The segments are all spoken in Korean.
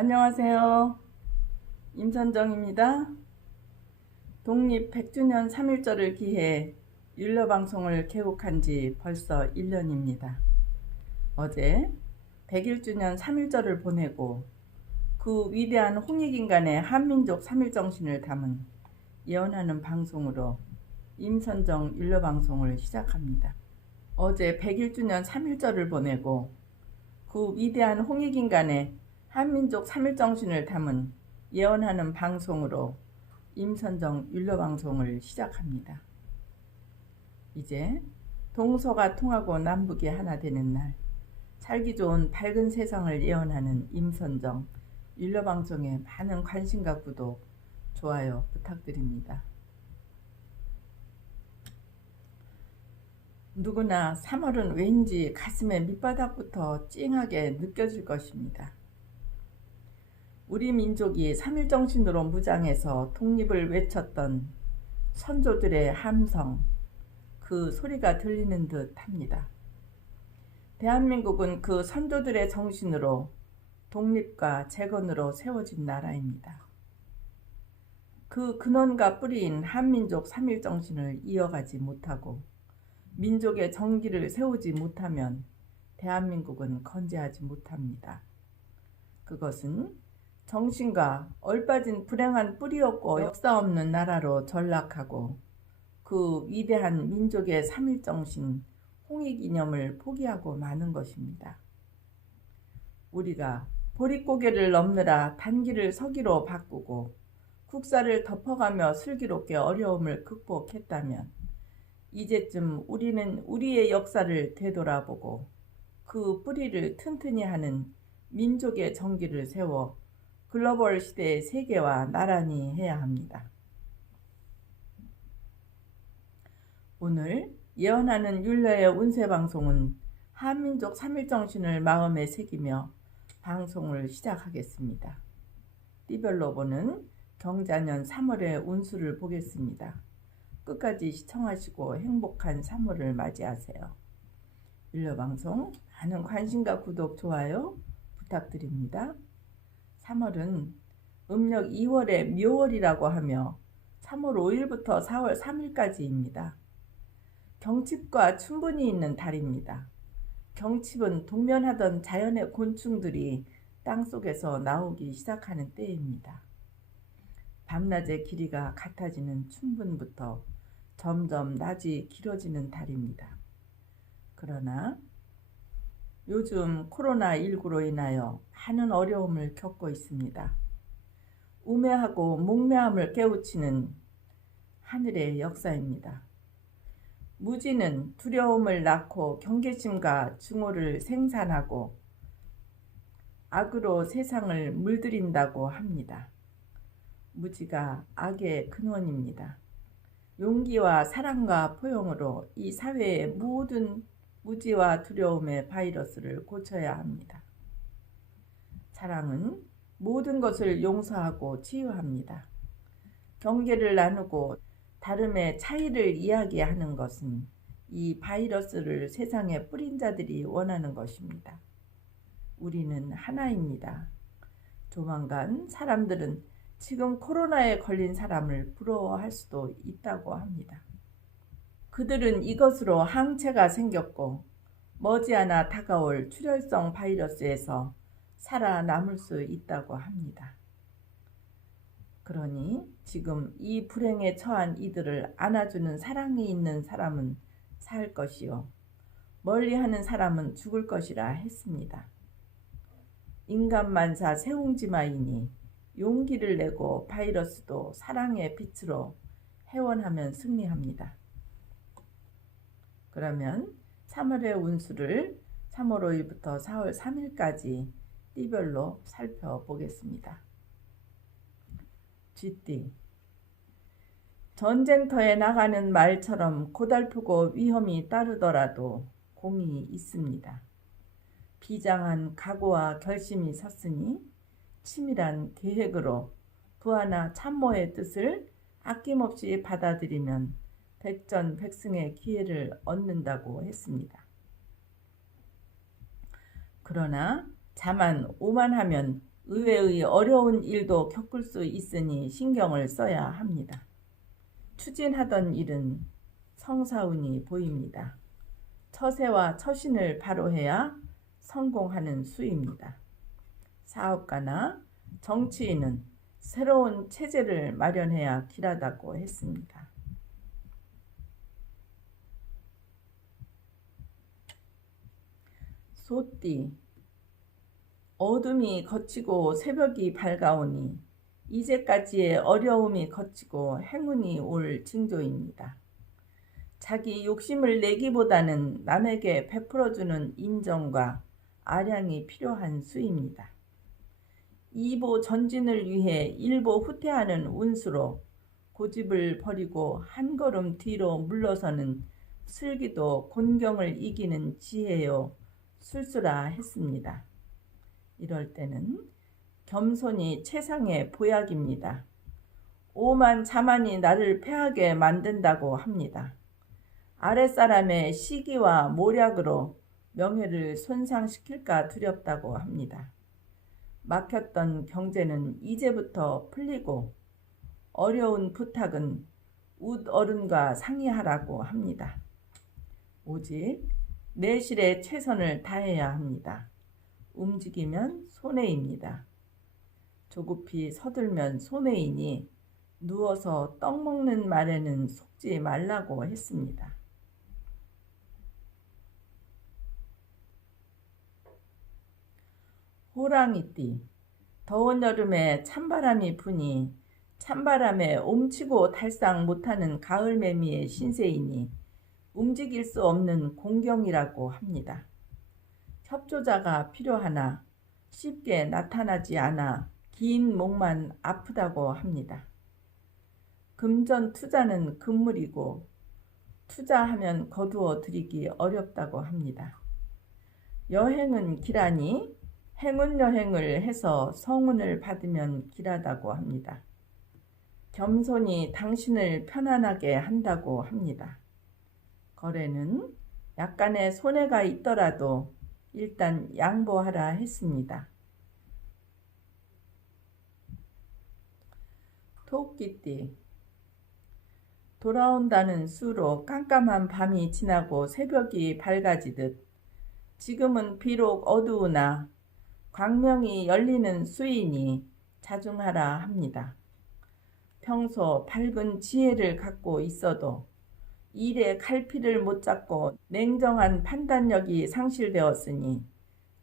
안녕하세요. 임선정입니다. 독립 100주년 3.1절을 기해 율려방송을 개국한 지 벌써 1년입니다. 어제 101주년 3.1절을 보내고 그 위대한 홍익인간의 한민족 3.1정신을 담은 예언하는 방송으로 임선정 율려방송을 시작합니다. 어제 101주년 3.1절을 보내고 그 위대한 홍익인간의 한민족 3.1정신을 담은 예언하는 방송으로 임선정 율려방송을 시작합니다. 이제 동서가 통하고 남북이 하나 되는 날, 살기 좋은 밝은 세상을 예언하는 임선정 율려방송에 많은 관심과 구독, 좋아요 부탁드립니다. 누구나 3월은 왠지 가슴의 밑바닥부터 찡하게 느껴질 것입니다. 우리 민족이 3.1정신으로 무장해서 독립을 외쳤던 선조들의 함성, 그 소리가 들리는 듯 합니다. 대한민국은 그 선조들의 정신으로 독립과 재건으로 세워진 나라입니다. 그 근원과 뿌리인 한민족 3.1정신을 이어가지 못하고 민족의 정기를 세우지 못하면 대한민국은 건재하지 못합니다. 그것은 정신과 얼빠진 불행한 뿌리 없고 역사 없는 나라로 전락하고 그 위대한 민족의 3.1정신 홍익이념을 포기하고 마는 것입니다. 우리가 보릿고개를 넘느라 단기를 서기로 바꾸고 국사를 덮어가며 슬기롭게 어려움을 극복했다면 이제쯤 우리는 우리의 역사를 되돌아보고 그 뿌리를 튼튼히 하는 민족의 정기를 세워 글로벌 시대의 세계와 나란히 해야 합니다. 오늘 예언하는 율려의 운세방송은 한민족 3.1정신을 마음에 새기며 방송을 시작하겠습니다. 띠별로 보는 경자년 3월의 운수를 보겠습니다. 끝까지 시청하시고 행복한 3월을 맞이하세요. 율려방송 많은 관심과 구독, 좋아요 부탁드립니다. 3월은 음력 2월의 묘월이라고 하며 3월 5일부터 4월 3일까지입니다. 경칩과 춘분이 있는 달입니다. 경칩은 동면하던 자연의 곤충들이 땅속에서 나오기 시작하는 때입니다. 밤낮의 길이가 같아지는 춘분부터 점점 낮이 길어지는 달입니다. 그러나 요즘 코로나19로 인하여 많은 어려움을 겪고 있습니다. 우매하고 목매함을 깨우치는 하늘의 역사입니다. 무지는 두려움을 낳고 경계심과 증오를 생산하고 악으로 세상을 물들인다고 합니다. 무지가 악의 근원입니다. 용기와 사랑과 포용으로 이 사회의 모든 무지와 두려움의 바이러스를 고쳐야 합니다. 사랑은 모든 것을 용서하고 치유합니다. 경계를 나누고 다름의 차이를 이야기하는 것은 이 바이러스를 세상에 뿌린 자들이 원하는 것입니다. 우리는 하나입니다. 조만간 사람들은 지금 코로나에 걸린 사람을 부러워할 수도 있다고 합니다. 그들은 이것으로 항체가 생겼고 머지않아 다가올 출혈성 바이러스에서 살아남을 수 있다고 합니다. 그러니 지금 이 불행에 처한 이들을 안아주는 사랑이 있는 사람은 살 것이요 멀리하는 사람은 죽을 것이라 했습니다. 인간만사 세웅지마이니 용기를 내고 바이러스도 사랑의 빛으로 회원하면 승리합니다. 그러면 3월의 운수를 3월 5일부터 4월 3일까지 띠별로 살펴보겠습니다. 쥐띠. 전쟁터에 나가는 말처럼 고달프고 위험이 따르더라도 공이 있습니다. 비장한 각오와 결심이 섰으니 치밀한 계획으로 부하나 참모의 뜻을 아낌없이 받아들이면 백전백승의 기회를 얻는다고 했습니다. 그러나 자만 오만하면 의외의 어려운 일도 겪을 수 있으니 신경을 써야 합니다. 추진하던 일은 성사운이 보입니다. 처세와 처신을 바로 해야 성공하는 수입니다. 사업가나 정치인은 새로운 체제를 마련해야 길하다고 했습니다. 소띠. 어둠이 걷히고 새벽이 밝아오니 이제까지의 어려움이 걷히고 행운이 올 징조입니다. 자기 욕심을 내기보다는 남에게 베풀어주는 인정과 아량이 필요한 수입니다. 이보 전진을 위해 일보 후퇴하는 운수로 고집을 버리고 한 걸음 뒤로 물러서는 슬기도 곤경을 이기는 지혜요 술수라 했습니다. 이럴 때는 겸손이 최상의 보약입니다. 오만 자만이 나를 패하게 만든다고 합니다. 아랫사람의 시기와 모략으로 명예를 손상시킬까 두렵다고 합니다. 막혔던 경제는 이제부터 풀리고 어려운 부탁은 웃어른과 상의하라고 합니다. 오직 내실에 최선을 다해야 합니다. 움직이면 손해입니다. 조급히 서둘면 손해이니 누워서 떡 먹는 말에는 속지 말라고 했습니다. 호랑이띠. 더운 여름에 찬바람이 부니 찬바람에 옴치고 달싹 못하는 가을매미의 신세이니 움직일 수 없는 공경이라고 합니다. 협조자가 필요하나 쉽게 나타나지 않아 긴 목만 아프다고 합니다. 금전 투자는 금물이고 투자하면 거두어 들이기 어렵다고 합니다. 여행은 길하니 행운 여행을 해서 성운을 받으면 길하다고 합니다. 겸손이 당신을 편안하게 한다고 합니다. 거래는 약간의 손해가 있더라도 일단 양보하라 했습니다. 토끼띠. 돌아온다는 수로 깜깜한 밤이 지나고 새벽이 밝아지듯 지금은 비록 어두우나 광명이 열리는 수이니 자중하라 합니다. 평소 밝은 지혜를 갖고 있어도 일에 갈피를 못 잡고 냉정한 판단력이 상실되었으니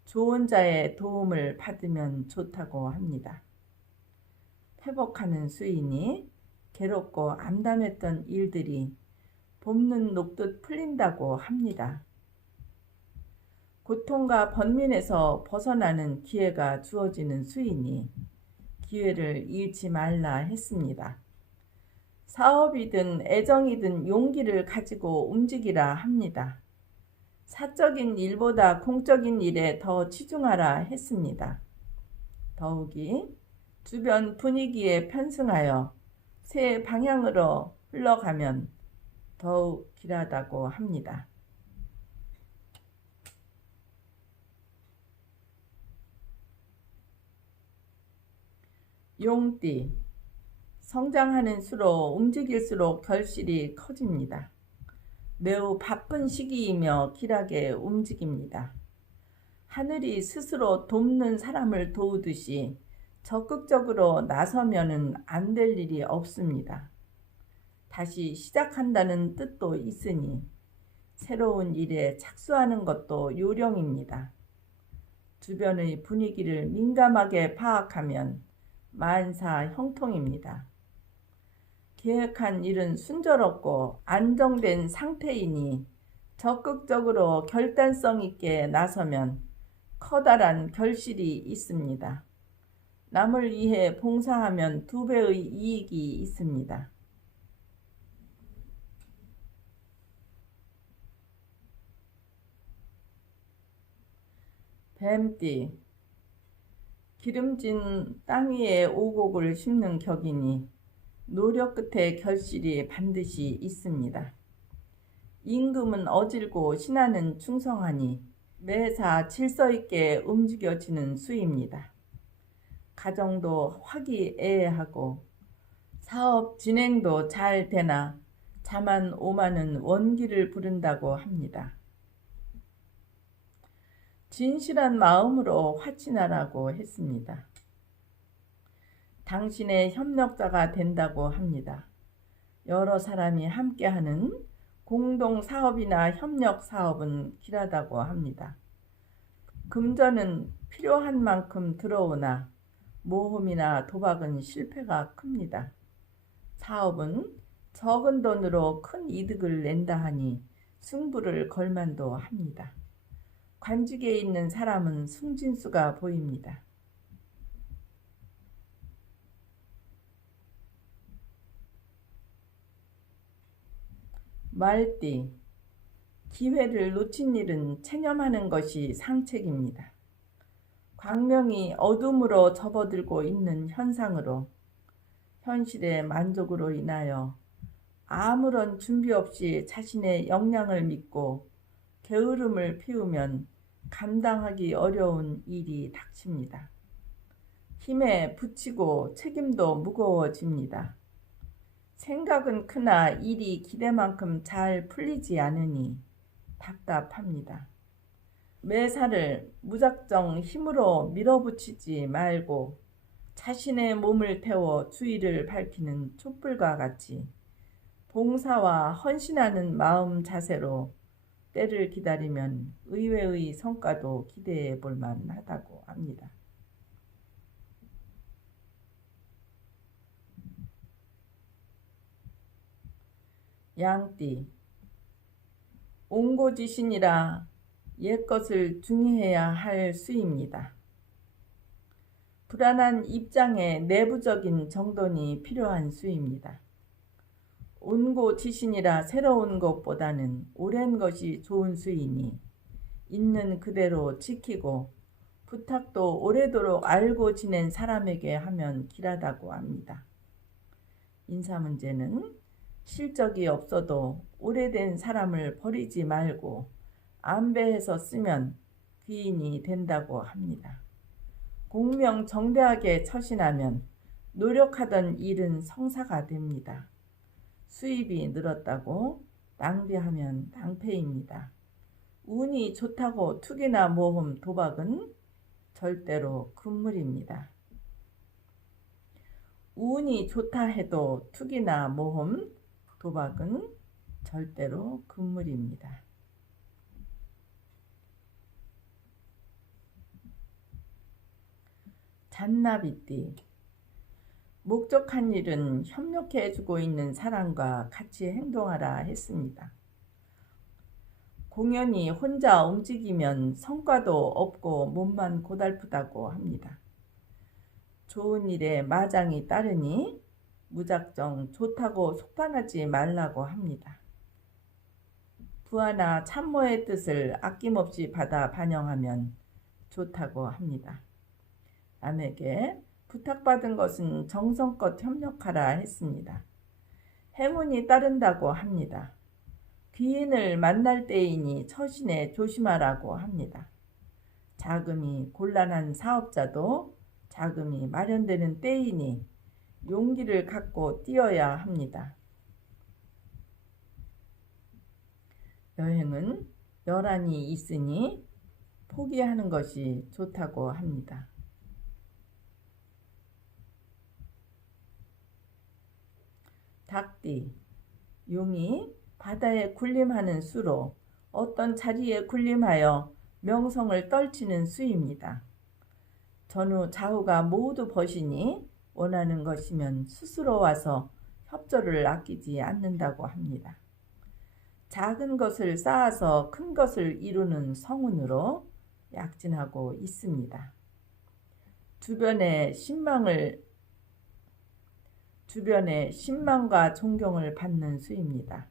좋은 자의 도움을 받으면 좋다고 합니다. 회복하는 수이니 괴롭고 암담했던 일들이 봄눈 녹듯 풀린다고 합니다. 고통과 번민에서 벗어나는 기회가 주어지는 수이니 기회를 잃지 말라 했습니다. 사업이든 애정이든 용기를 가지고 움직이라 합니다. 사적인 일보다 공적인 일에 더 치중하라 했습니다. 더욱이 주변 분위기에 편승하여 새 방향으로 흘러가면 더욱 길하다고 합니다. 용띠. 성장하는 수로 움직일수록 결실이 커집니다. 매우 바쁜 시기이며 길하게 움직입니다. 하늘이 스스로 돕는 사람을 도우듯이 적극적으로 나서면은 안 될 일이 없습니다. 다시 시작한다는 뜻도 있으니 새로운 일에 착수하는 것도 요령입니다. 주변의 분위기를 민감하게 파악하면 만사 형통입니다. 계획한 일은 순조롭고 안정된 상태이니 적극적으로 결단성 있게 나서면 커다란 결실이 있습니다. 남을 위해 봉사하면 2배의 이익이 있습니다. 뱀띠. 기름진 땅 위에 오곡을 심는 격이니 노력 끝에 결실이 반드시 있습니다. 임금은 어질고 신하는 충성하니 매사 질서 있게 움직여지는 수입니다. 가정도 화기애애하고 사업 진행도 잘 되나 자만 오만은 원기를 부른다고 합니다. 진실한 마음으로 화친하라고 했습니다. 당신의 협력자가 된다고 합니다. 여러 사람이 함께하는 공동사업이나 협력사업은 길하다고 합니다. 금전은 필요한 만큼 들어오나 모험이나 도박은 실패가 큽니다. 사업은 적은 돈으로 큰 이득을 낸다 하니 승부를 걸만도 합니다. 관직에 있는 사람은 승진수가 보입니다. 말띠, 기회를 놓친 일은 체념하는 것이 상책입니다. 광명이 어둠으로 접어들고 있는 현상으로 현실의 만족으로 인하여 아무런 준비 없이 자신의 역량을 믿고 게으름을 피우면 감당하기 어려운 일이 닥칩니다. 힘에 부치고 책임도 무거워집니다. 생각은 크나 일이 기대만큼 잘 풀리지 않으니 답답합니다. 매사를 무작정 힘으로 밀어붙이지 말고 자신의 몸을 태워 주의를 밝히는 촛불과 같이 봉사와 헌신하는 마음 자세로 때를 기다리면 의외의 성과도 기대해 볼 만하다고 합니다. 양띠, 옹고지신이라 옛것을 중요해야 할 수입니다. 불안한 입장에 내부적인 정돈이 필요한 수입니다. 온고지신이라 새로운 것보다는 오랜 것이 좋은 수이니 있는 그대로 지키고 부탁도 오래도록 알고 지낸 사람에게 하면 길하다고 합니다. 인사 문제는 실적이 없어도 오래된 사람을 버리지 말고 안배해서 쓰면 귀인이 된다고 합니다. 공명정대하게 처신하면 노력하던 일은 성사가 됩니다. 수입이 늘었다고 낭비하면 낭패입니다. 운이 좋다고 투기나 모험, 도박은 절대로 금물입니다. 운이 좋다 해도 투기나 모험, 도박은 절대로 금물입니다. 잔나비띠, 목적한 일은 협력해주고 있는 사람과 같이 행동하라 했습니다. 공연히 혼자 움직이면 성과도 없고 몸만 고달프다고 합니다. 좋은 일에 마장이 따르니 무작정 좋다고 속단하지 말라고 합니다. 부하나 참모의 뜻을 아낌없이 받아 반영하면 좋다고 합니다. 남에게 부탁받은 것은 정성껏 협력하라 했습니다. 행운이 따른다고 합니다. 귀인을 만날 때이니 처신에 조심하라고 합니다. 자금이 곤란한 사업자도 자금이 마련되는 때이니 용기를 갖고 뛰어야 합니다. 여행은 열한이 있으니 포기하는 것이 좋다고 합니다. 닭띠, 용이 바다에 군림하는 수로 어떤 자리에 군림하여 명성을 떨치는 수입니다. 전후 좌우가 모두 벗이니 원하는 것이면 스스로 와서 협조를 아끼지 않는다고 합니다. 작은 것을 쌓아서 큰 것을 이루는 성운으로 약진하고 있습니다. 주변에 신망과 존경을 받는 수입니다.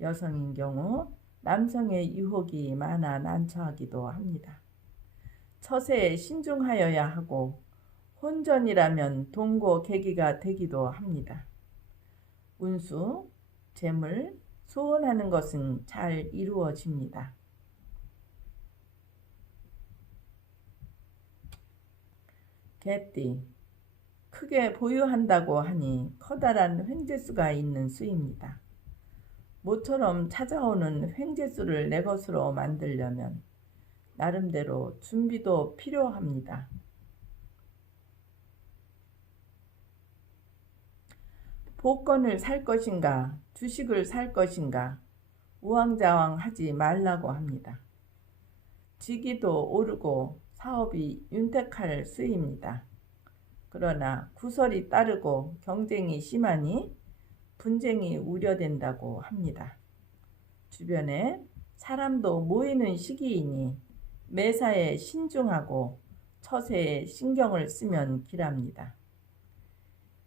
여성인 경우 남성의 유혹이 많아 난처하기도 합니다. 처세에 신중하여야 하고 혼전이라면 동거 계기가 되기도 합니다. 운수, 재물, 소원하는 것은 잘 이루어집니다. 개띠, 크게 보유한다고 하니 커다란 횡재수가 있는 수입니다. 모처럼 찾아오는 횡재수를 내 것으로 만들려면 나름대로 준비도 필요합니다. 복권을 살 것인가, 주식을 살 것인가 우왕좌왕하지 말라고 합니다. 지기도 오르고 사업이 윤택할 수입니다. 그러나 구설이 따르고 경쟁이 심하니 분쟁이 우려된다고 합니다. 주변에 사람도 모이는 시기이니 매사에 신중하고 처세에 신경을 쓰면 기랍니다.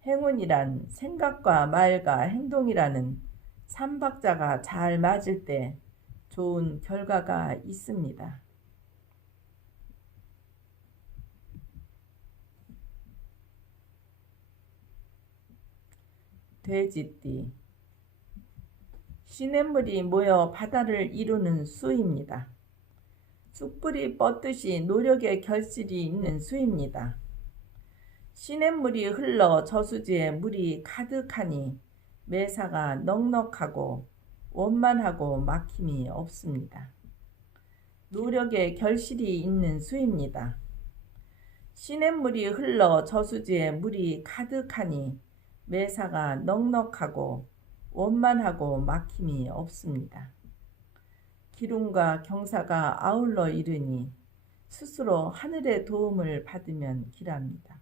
행운이란 생각과 말과 행동이라는 삼박자가 잘 맞을 때 좋은 결과가 있습니다. 돼지띠, 시냇물이 모여 바다를 이루는 수입니다. 쑥불이 뻗듯이 노력의 결실이 있는 수입니다. 시냇물이 흘러 저수지에 물이 가득하니 매사가 넉넉하고 원만하고 막힘이 없습니다. 노력의 결실이 있는 수입니다. 시냇물이 흘러 저수지에 물이 가득하니 매사가 넉넉하고 원만하고 막힘이 없습니다. 기름과 경사가 아울러 이르니 스스로 하늘의 도움을 받으면 기랍니다.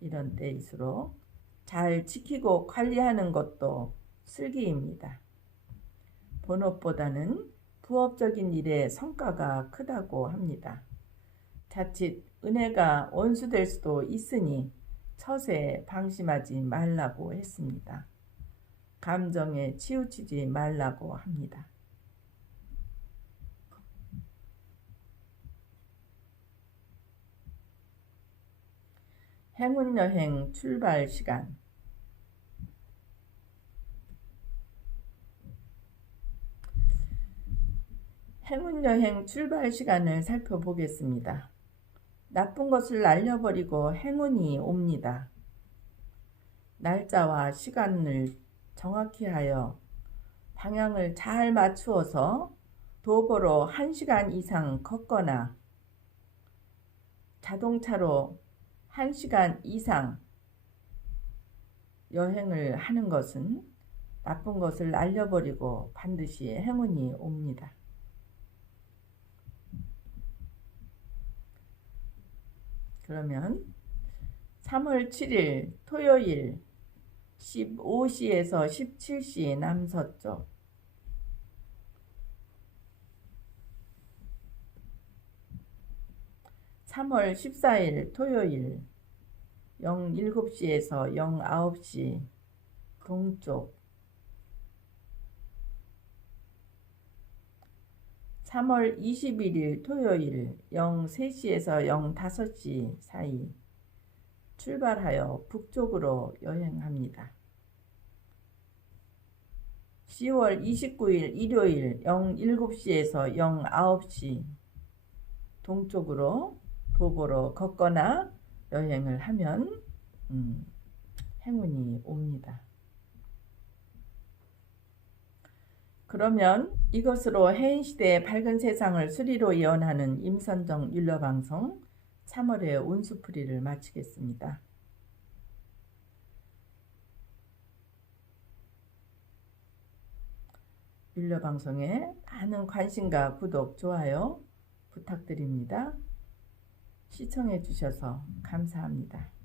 이런 때일수록 잘 지키고 관리하는 것도 슬기입니다. 본업보다는 부업적인 일에 성과가 크다고 합니다. 자칫 은혜가 원수될 수도 있으니 처세에 방심하지 말라고 했습니다. 감정에 치우치지 말라고 합니다. 행운여행 출발 시간. 행운여행 출발 시간을 살펴보겠습니다. 나쁜 것을 날려버리고 행운이 옵니다. 날짜와 시간을 정확히 하여 방향을 잘 맞추어서 도보로 1시간 이상 걷거나 자동차로 1시간 이상 여행을 하는 것은 나쁜 것을 날려버리고 반드시 행운이 옵니다. 그러면 3월 7일 토요일 15시에서 17시 남서쪽, 3월 14일 토요일 07시에서 09시 동쪽, 3월 21일 토요일 03시에서 05시 사이 출발하여 북쪽으로 여행합니다. 10월 29일 일요일 07시에서 09시 동쪽으로 도보로 걷거나 여행을 하면 행운이 옵니다. 그러면 이것으로 해인시대의 밝은 세상을 수리로 예언하는 임선정 율려방송 3월의 운수풀이를 마치겠습니다. 율려방송에 많은 관심과 구독, 좋아요 부탁드립니다. 시청해 주셔서 감사합니다.